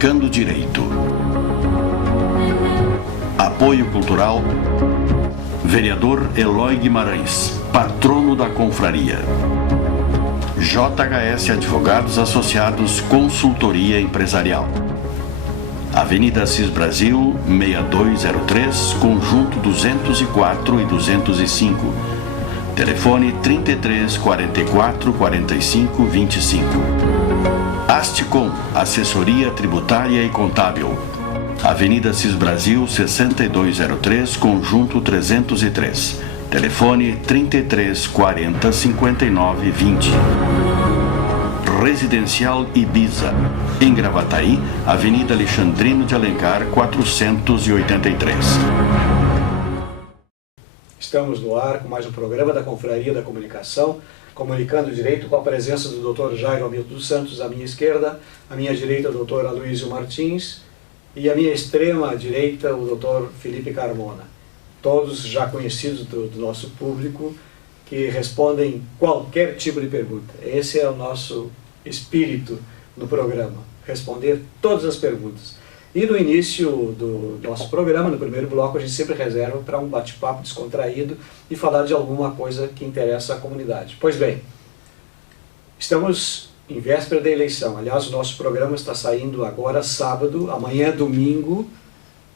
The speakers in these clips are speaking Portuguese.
Comunicando Direito. Apoio Cultural, Vereador Eloy Guimarães, patrono da confraria. JHS Advogados Associados Consultoria Empresarial. Avenida Assis Brasil, 6203, Conjunto 204 e 205. Telefone 33 44 45 25. Asticom, Assessoria Tributária e Contábil. Avenida Assis Brasil, 6203, Conjunto 303. Telefone 33 40 59 20. Residencial Ibiza, em Gravataí, Avenida Alexandrino de Alencar, 483. Estamos no ar com mais um programa da Confraria da Comunicação, Comunicando Direito, com a presença do Dr. Jairo Hamilton dos Santos à minha esquerda, à minha direita o Dr. Aloysio Martins e à minha extrema direita o Dr. Felipe Carmona. Todos já conhecidos do nosso público, que respondem qualquer tipo de pergunta. Esse é o nosso espírito no programa, responder todas as perguntas. E no início do nosso programa, no primeiro bloco, a gente sempre reserva para um bate-papo descontraído e falar de alguma coisa que interessa à comunidade. Pois bem, estamos em véspera da eleição. Aliás, o nosso programa está saindo agora sábado, amanhã domingo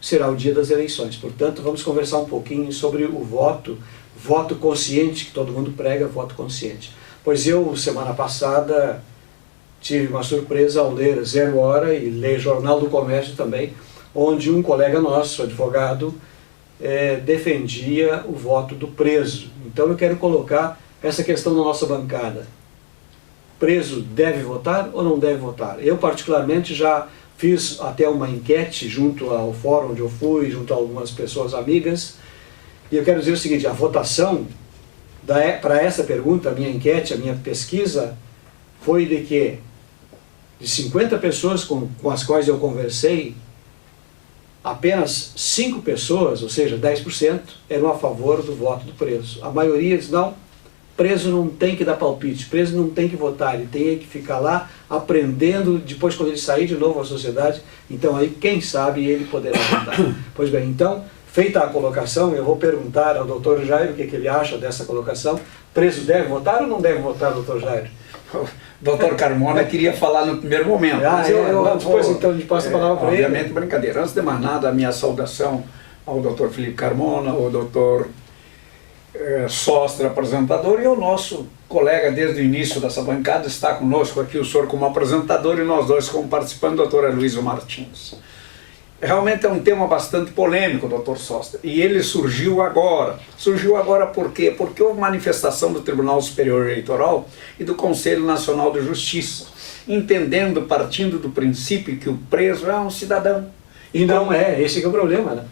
será o dia das eleições. Portanto, vamos conversar um pouquinho sobre o voto consciente, que todo mundo prega, voto consciente. Pois eu, semana passada, tive uma surpresa ao ler Zero Hora e ler Jornal do Comércio também, onde um colega nosso, advogado, defendia o voto do preso. Então eu quero colocar essa questão na nossa bancada. Preso deve votar ou não deve votar? Eu, particularmente, já fiz até uma enquete junto ao fórum onde eu fui, junto a algumas pessoas amigas, e eu quero dizer o seguinte: a votação para essa pergunta, a minha enquete, a minha pesquisa, foi de que de 50 pessoas com as quais eu conversei, apenas 5 pessoas, ou seja, 10%, eram a favor do voto do preso. A maioria diz: não, preso não tem que dar palpite, preso não tem que votar, ele tem que ficar lá aprendendo, depois quando ele sair de novo à sociedade, então aí quem sabe ele poderá votar. Pois bem, então, feita a colocação, eu vou perguntar ao Dr. Jairo o que ele acha dessa colocação. Preso deve votar ou não deve votar, Dr. Jairo? Doutor Carmona queria falar no primeiro momento. Mas depois então a gente passa a palavra para ele. Obviamente, brincadeira. Antes de mais nada, a minha saudação ao Dr. Felipe Carmona, ao Dr. Sostre, apresentador, e ao nosso colega desde o início dessa bancada, está conosco aqui o senhor como apresentador e nós dois como participantes, o Dr. Aloysio Martins. Realmente é um tema bastante polêmico, Dr. Sostre, e ele surgiu agora. Surgiu agora por quê? Porque houve manifestação do Tribunal Superior Eleitoral e do Conselho Nacional de Justiça, entendendo, partindo do princípio que o preso é um cidadão. E não é, esse que é o problema, né?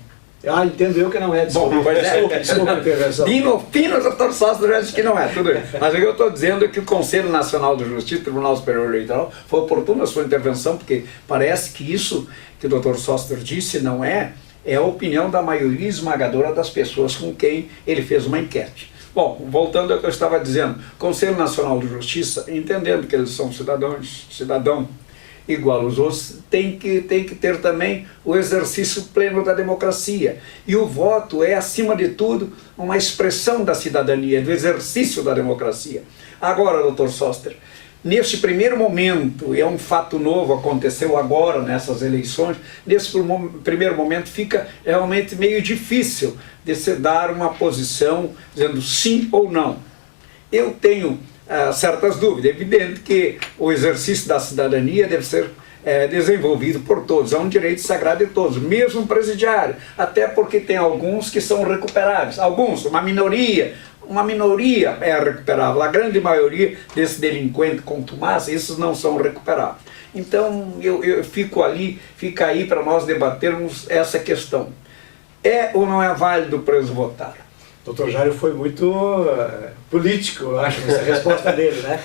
Ah, entendo eu que não é. Desculpa, desculpa a intervenção. Fino, Dr. Sostre já disse que não é, tudo bem. Mas o que eu estou dizendo é que o Conselho Nacional de Justiça, Tribunal Superior Eleitoral, foi oportuno a sua intervenção, porque parece que isso que o Dr. Sostre disse não é a opinião da maioria esmagadora das pessoas com quem ele fez uma enquete. Bom, voltando ao que eu estava dizendo, Conselho Nacional de Justiça, entendendo que eles são cidadão igual aos outros, tem que ter também o exercício pleno da democracia. E o voto é, acima de tudo, uma expressão da cidadania, do exercício da democracia. Agora, doutor Sostre, neste primeiro momento, e é um fato novo, aconteceu agora nessas eleições, nesse primeiro momento fica realmente meio difícil de se dar uma posição dizendo sim ou não. Eu tenho certas dúvidas. É evidente que o exercício da cidadania deve ser desenvolvido por todos, é um direito sagrado de todos, mesmo presidiário, até porque tem alguns que são recuperáveis, alguns, uma minoria é recuperável, a grande maioria desses delinquentes contumazes, esses não são recuperáveis. Então fica aí para nós debatermos essa questão. É ou não é válido o preso votar? Dr. Jairo foi muito político, eu acho, essa resposta dele, né?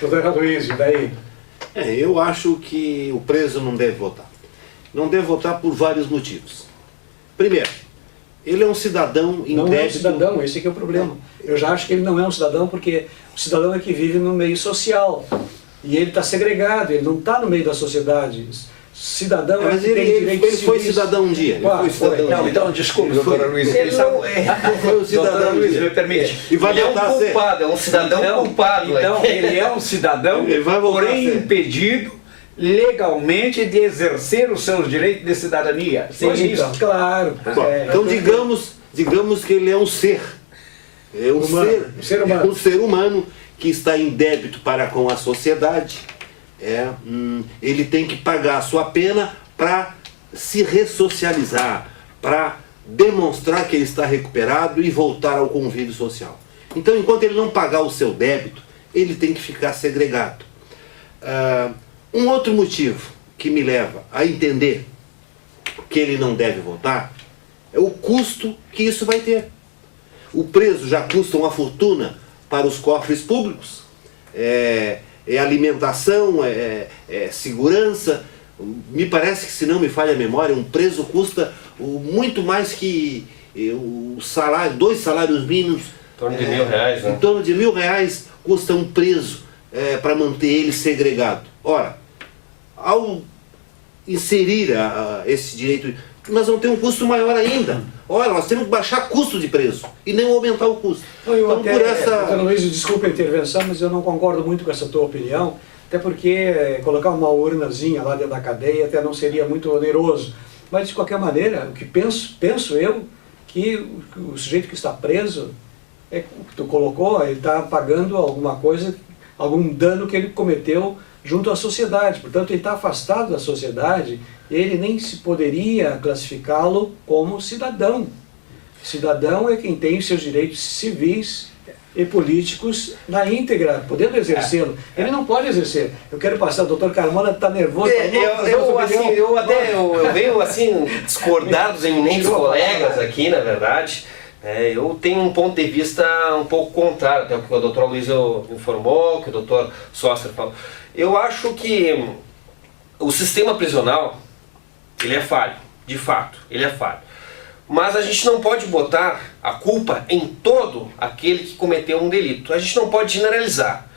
Dr. Aloysio, daí? Eu acho que o preso não deve votar. Não deve votar por vários motivos. Primeiro, ele é um cidadão em Não débito... é um cidadão, esse aqui é o problema. Eu já acho que ele não é um cidadão porque o cidadão é que vive no meio social. E ele está segregado, ele não está no meio da sociedade. cidadão Mas que tem direitos ele foi civis. cidadão um dia. Ele Claro, foi cidadão Não, um dia. então, desculpe, Ele foi- doutora Luiz. Ele não Foi um cidadão Doutora um Luiz, dia. me permite. E vai Ele é um voltar a ser. culpado, é um cidadão culpado. Então, ele é um cidadão, Ele vai voltar porém a ser. impedido legalmente de exercer os seus direitos de cidadania. Pois Seria então, isso? claro. Bom, É, então digamos que ele é um ser. É um Humano, ser humano. É um ser humano que está em débito para com a sociedade. Ele tem que pagar a sua pena para se ressocializar, para demonstrar que ele está recuperado e voltar ao convívio social. Então, enquanto ele não pagar o seu débito, ele tem que ficar segregado. Um outro motivo que me leva a entender que ele não deve votar é o custo que isso vai ter. O preso já custa uma fortuna para os cofres públicos, é alimentação, é segurança. Me parece que, se não me falha a memória, um preso custa muito mais que o salário, 2 salários mínimos. Em torno de R$1.000, né? Em torno de R$1.000 custa um preso para manter ele segregado. Ora, ao inserir esse direito, nós vamos ter um custo maior ainda. Olha, nós temos que baixar custo de preso e não aumentar o custo. Eu Então, até, por essa... doutor Luiz, desculpa a intervenção, mas eu não concordo muito com essa tua opinião, até porque colocar uma urnazinha lá dentro da cadeia até não seria muito oneroso. Mas, de qualquer maneira, o que penso eu, que o sujeito que está preso, o que tu colocou, ele está pagando alguma coisa, algum dano que ele cometeu junto à sociedade. Portanto, ele está afastado da sociedade, ele nem se poderia classificá-lo como cidadão. Cidadão é quem tem seus direitos civis e políticos na íntegra, podendo exercê-lo. Ele não pode exercer. Eu quero passar, o doutor Carmona está nervoso. Eu venho assim discordar dos eminentes colegas aqui, na verdade. Eu tenho um ponto de vista um pouco contrário, até o que o doutor Luiz informou, que o doutor Sosser falou. Eu acho que o sistema prisional, ele é falho, de fato, ele é falho. Mas a gente não pode botar a culpa em todo aquele que cometeu um delito. A gente não pode generalizar.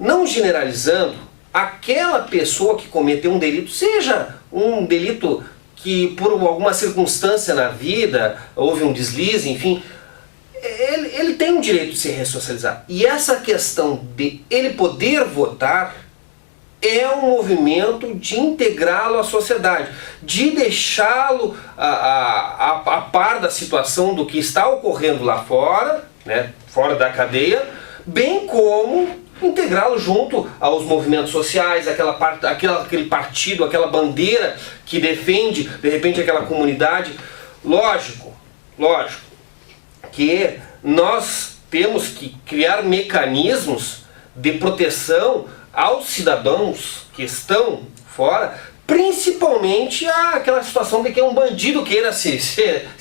Não generalizando, aquela pessoa que cometeu um delito, seja um delito que por alguma circunstância na vida, houve um deslize, enfim, ele tem o direito de se ressocializar. E essa questão de ele poder votar é um movimento de integrá-lo à sociedade, de deixá-lo a par da situação do que está ocorrendo lá fora, né, fora da cadeia, bem como integrá-lo junto aos movimentos sociais, aquele partido, aquela bandeira que defende, de repente, aquela comunidade. Lógico que nós temos que criar mecanismos de proteção aos cidadãos que estão fora, principalmente aquela situação de que um bandido queira se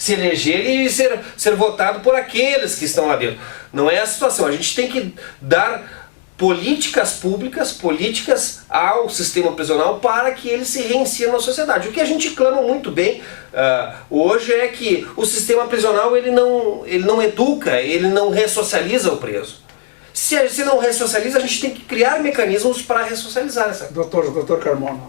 eleger e ser votado por aqueles que estão lá dentro. Não é a situação. A gente tem que dar políticas públicas, políticas ao sistema prisional para que ele se reinsira na sociedade. O que a gente clama muito bem hoje é que o sistema prisional ele não educa, ele não ressocializa o preso. Se não ressocializa, a gente tem que criar mecanismos para ressocializar essa. Doutor Carmona,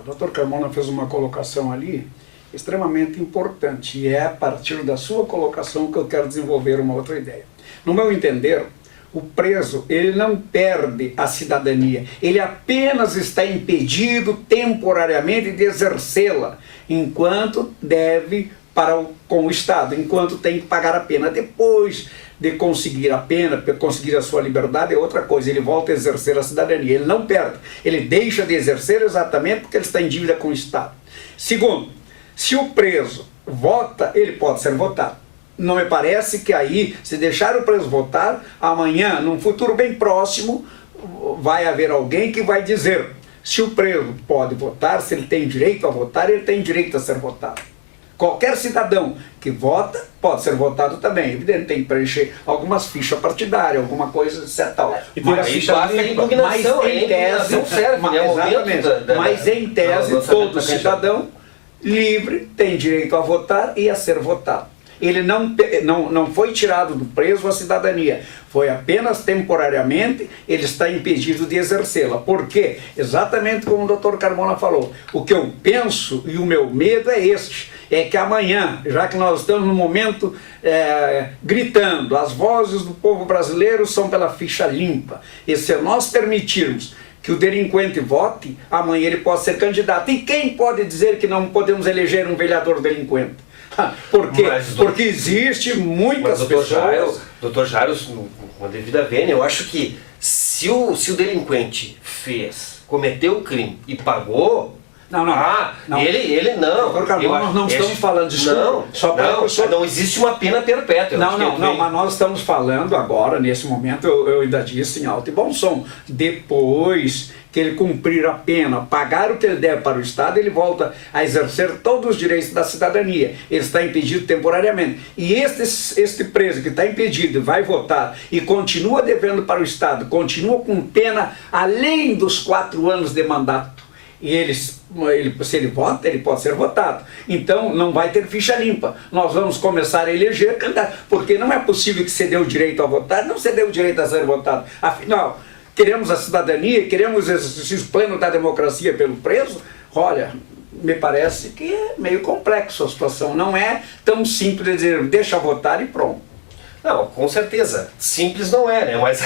o doutor Carmona fez uma colocação ali extremamente importante, e é a partir da sua colocação que eu quero desenvolver uma outra ideia. No meu entender, o preso, ele não perde a cidadania, ele apenas está impedido temporariamente de exercê-la, enquanto deve com o Estado, enquanto tem que pagar a pena. Depois de conseguir a pena, conseguir a sua liberdade, é outra coisa, ele volta a exercer a cidadania, ele não perde, ele deixa de exercer exatamente porque ele está em dívida com o Estado. Segundo, se o preso vota, ele pode ser votado. Não me parece que aí, se deixar o preso votar, amanhã, num futuro bem próximo, vai haver alguém que vai dizer, se o preso pode votar, se ele tem direito a votar, ele tem direito a ser votado. Qualquer cidadão que vota pode ser votado também. Evidente, tem que preencher algumas fichas partidárias, alguma coisa etc. E ter a ficha limpa. Mas em tese, mas em tese todo cidadão livre tem direito a votar e a ser votado. Ele não foi tirado do preso a cidadania, foi apenas temporariamente, ele está impedido de exercê-la. Por quê? Exatamente como o doutor Carmona falou, o que eu penso e o meu medo é este, é que amanhã, já que nós estamos no momento gritando, as vozes do povo brasileiro são pela ficha limpa, e se nós permitirmos que o delinquente vote, amanhã ele pode ser candidato. E quem pode dizer que não podemos eleger um vereador delinquente? Por quê? Porque existe muitas pessoas... Doutor Jairo, com a devida vênia, eu acho que se o delinquente cometeu o crime e pagou... Não. Ele não. Doutor Carmona, nós não estamos falando disso. Não existe uma pena perpétua. Mas nós estamos falando agora, nesse momento, eu ainda disse em alto e bom som, depois que ele cumprir a pena, pagar o que ele deve para o Estado, ele volta a exercer todos os direitos da cidadania. Ele está impedido temporariamente. E este preso que está impedido vai votar e continua devendo para o Estado, continua com pena além dos 4 anos de mandato. E se ele vota, ele pode ser votado. Então não vai ter ficha limpa. Nós vamos começar a eleger candidato, porque não é possível que se dê o direito a votar, não se dê o direito a ser votado. Afinal, queremos a cidadania, queremos o exercício pleno da democracia pelo preso. Olha, me parece que é meio complexo a situação. Não é tão simples de dizer, deixa votar e pronto. Não, com certeza. Simples não é, né? Mas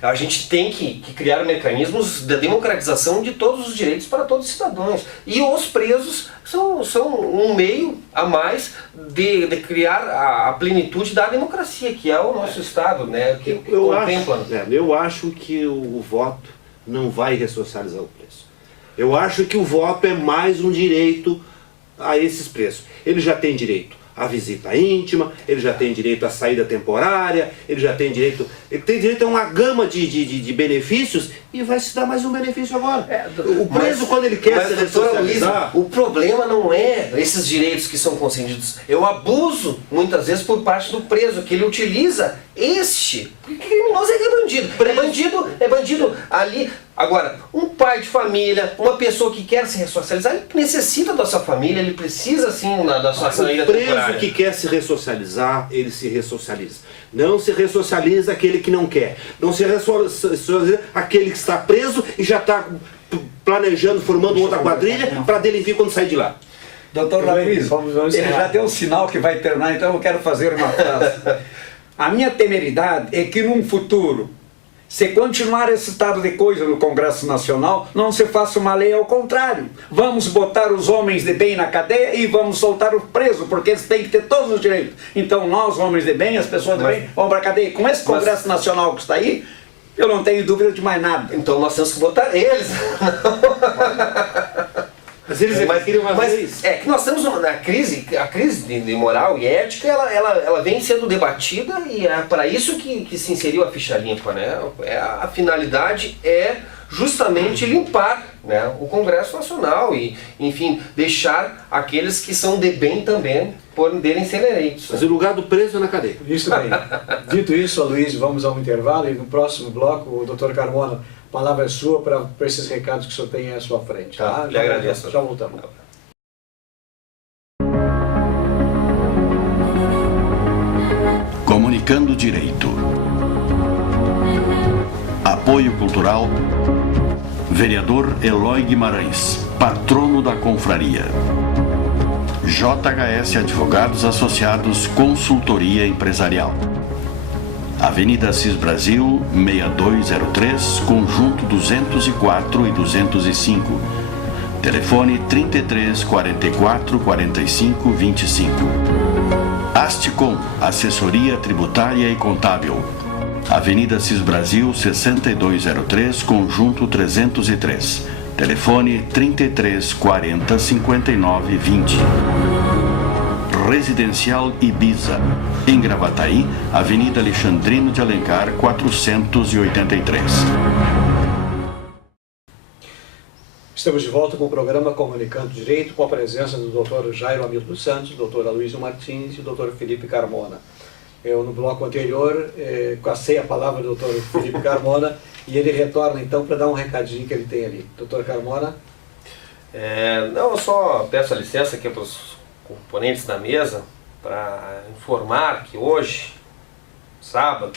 a gente tem que criar mecanismos da democratização de todos os direitos para todos os cidadãos. E os presos são um meio a mais de criar a plenitude da democracia, que é o nosso Estado, né? Que contempla. Eu acho que o voto não vai ressocializar o preso. Eu acho que o voto é mais um direito a esses presos. Ele já tem direito à visita íntima, ele já tem direito à saída temporária, ele tem direito a uma gama de benefícios e vai se dar mais um benefício agora. O preso, quando ele quer se ressocializar... O problema não é esses direitos que são concedidos, é o abuso, muitas vezes, por parte do preso, que ele utiliza porque criminoso é bandido ali. Agora, um pai de família, uma pessoa que quer se ressocializar, ele necessita da sua família, ele precisa sim da sua saída temporária. O preso que quer se ressocializar, ele se ressocializa. Não se ressocializa aquele que não quer. Não se ressocializa aquele que está preso e já está planejando, formando outra quadrilha para delinquir quando sair de lá. Doutor Luiz, ele já deu um sinal que vai terminar, então eu quero fazer uma frase. A minha temeridade é que num futuro, se continuar esse estado de coisa no Congresso Nacional, não se faça uma lei ao contrário. Vamos botar os homens de bem na cadeia e vamos soltar os presos, porque eles têm que ter todos os direitos. Então nós, homens de bem, as pessoas de bem, vamos para a cadeia. Com esse Congresso Nacional que está aí, eu não tenho dúvida de mais nada. Então nós temos que botar eles. Mas eles queriam uma vez. É que nós temos a crise de moral e ética, ela vem sendo debatida e é para isso que se inseriu a ficha limpa, né? A finalidade é justamente limpar, né, o Congresso Nacional e, enfim, deixar aqueles que são de bem também poderem ser eleitos. Mas o lugar do preso é na cadeia. Isso bem. Dito isso, Aloysio, vamos a um intervalo e no próximo bloco o doutor Carmona, a palavra é sua para esses recados que o senhor tem aí à sua frente. Tá, lhe agradeço. Já voltamos. Comunicando Direito. Apoio Cultural. Vereador Eloy Guimarães, patrono da confraria. JHS Advogados Associados Consultoria Empresarial. Avenida Assis Brasil, 6203, Conjunto 204 e 205. Telefone 33 44 45 25. Asticom, Assessoria Tributária e Contábil. Avenida Assis Brasil, 6203, Conjunto 303. Telefone 33 40 59 20. Residencial Ibiza, em Gravataí, Avenida Alexandrino de Alencar, 483. Estamos de volta com o programa Comunicando Direito, com a presença do Dr. Jairo Hamilton Santos, Dr. Aloysio Martins e Dr. Felipe Carmona. Eu, no bloco anterior, passei a palavra do Dr. Felipe Carmona e ele retorna então para dar um recadinho que ele tem ali. Dr. Carmona? Não, eu só peço a licença aqui para os componentes da mesa para informar que hoje, sábado,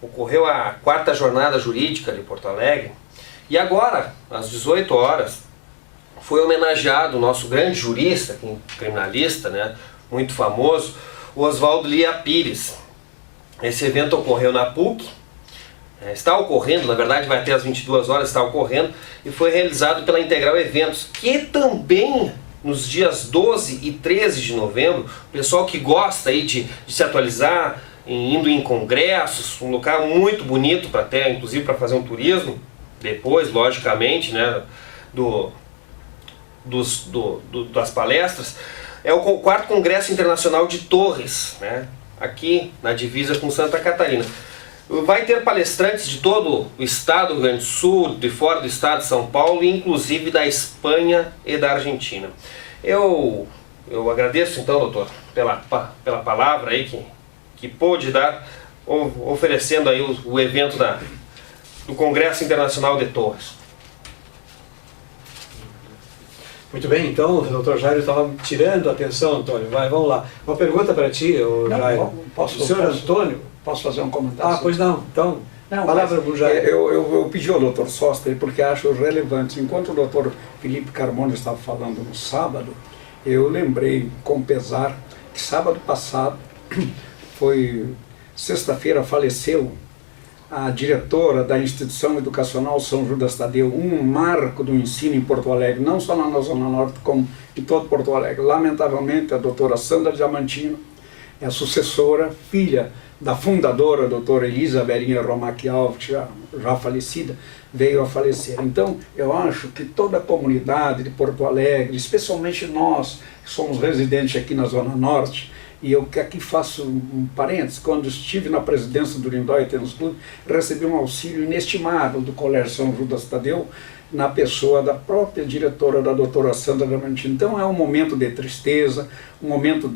ocorreu a 4ª jornada jurídica de Porto Alegre e agora, às 18 horas, foi homenageado o nosso grande jurista, criminalista, né, muito famoso, o Oswaldo Lia Pires. Esse evento ocorreu na PUC, está ocorrendo, na verdade vai até às 22 horas, está ocorrendo, e foi realizado pela Integral Eventos, que também nos dias 12 e 13 de novembro, o pessoal que gosta aí de se atualizar, indo em congressos, um lugar muito bonito para até, inclusive para fazer um turismo, depois, logicamente, né, das palestras, é o 4º Congresso Internacional de Torres, né, aqui na divisa com Santa Catarina. Vai ter palestrantes de todo o estado do Rio Grande do Sul, de fora do estado de São Paulo, e inclusive da Espanha e da Argentina. Eu agradeço então, doutor, pela palavra aí que pôde dar, oferecendo aí o evento do Congresso Internacional de Torres. Muito bem, então o doutor Jairo estava tirando a atenção, Antônio. Vamos lá. Uma pergunta para ti, Jairo. O senhor Antônio... Posso fazer um comentário? Pois não. Então, não, palavra para o Jairo. Eu pedi ao doutor Soster porque acho relevante. Enquanto o doutor Felipe Carmona estava falando no sábado, eu lembrei com pesar que sábado passado, foi sexta-feira, faleceu a diretora da Instituição Educacional São Judas Tadeu, um marco do ensino em Porto Alegre, não só na Zona Norte, como em todo Porto Alegre. Lamentavelmente, a doutora Sandra Diamantino é a sucessora, filha da fundadora, a doutora Elisa Verinha Romac Alves, já falecida, veio a falecer. Então, eu acho que toda a comunidade de Porto Alegre, especialmente nós, que somos residentes aqui na Zona Norte, e eu que aqui faço um parênteses, quando estive na presidência do Lindóia Tênis Clube, recebi um auxílio inestimável do Colégio São Judas Tadeu, na pessoa da própria diretora, da doutora Sandra Diamantino. Então, é um momento de tristeza, um momento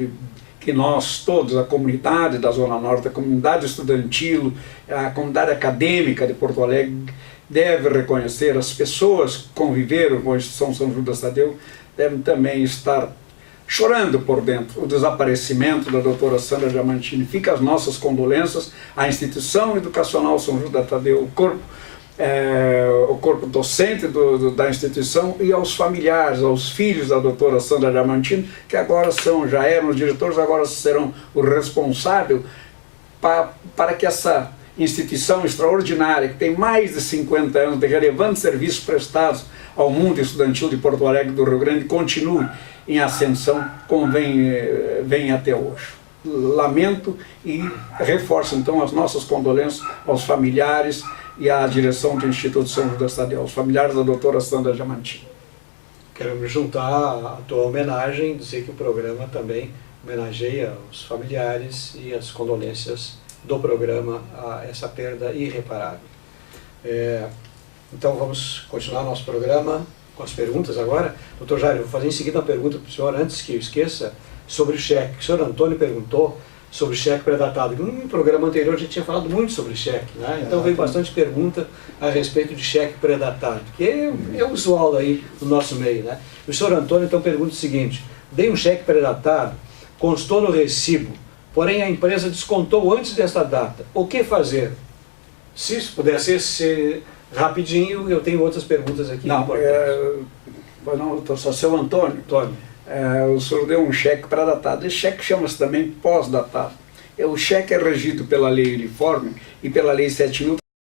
que nós todos, a comunidade da Zona Norte, a comunidade estudantil, a comunidade acadêmica de Porto Alegre, deve reconhecer, as pessoas que conviveram com a instituição São Judas Tadeu devem também estar chorando por dentro o desaparecimento da doutora Sandra Diamantini. Fica as nossas condolências à instituição educacional São Judas Tadeu, o corpo docente da instituição e aos familiares, aos filhos da doutora Sandra Diamantino, que agora já eram os diretores, agora serão o responsável para que essa instituição extraordinária, que tem mais de 50 anos de relevantes serviços prestados ao mundo estudantil de Porto Alegre do Rio Grande, continue em ascensão como vem até hoje. Lamento e reforço então as nossas condolências aos familiares e à direção do Instituto São Judas Tadeu, aos familiares da doutora Sandra Diamantino. Quero me juntar à tua homenagem, dizer que o programa também homenageia os familiares e as condolências do programa a essa perda irreparável. Então vamos continuar nosso programa com as perguntas agora. Doutor Jairo, vou fazer em seguida uma pergunta para o senhor, antes que eu esqueça, sobre o cheque. O senhor Antônio perguntou sobre o cheque pré-datado. No programa anterior a gente tinha falado muito sobre cheque, né? Então veio bastante pergunta a respeito de cheque pré-datado, que é usual aí no nosso meio, né? O senhor Antônio então pergunta o seguinte: dei um cheque pré-datado, constou no recibo, porém a empresa descontou antes desta data. O que fazer? Se pudesse ser rapidinho, eu tenho outras perguntas aqui. Não, doutor, só seu Antônio. O senhor deu um cheque pré-datado. Esse cheque chama-se também pós-datado. O cheque é regido pela lei uniforme e pela lei 7.000.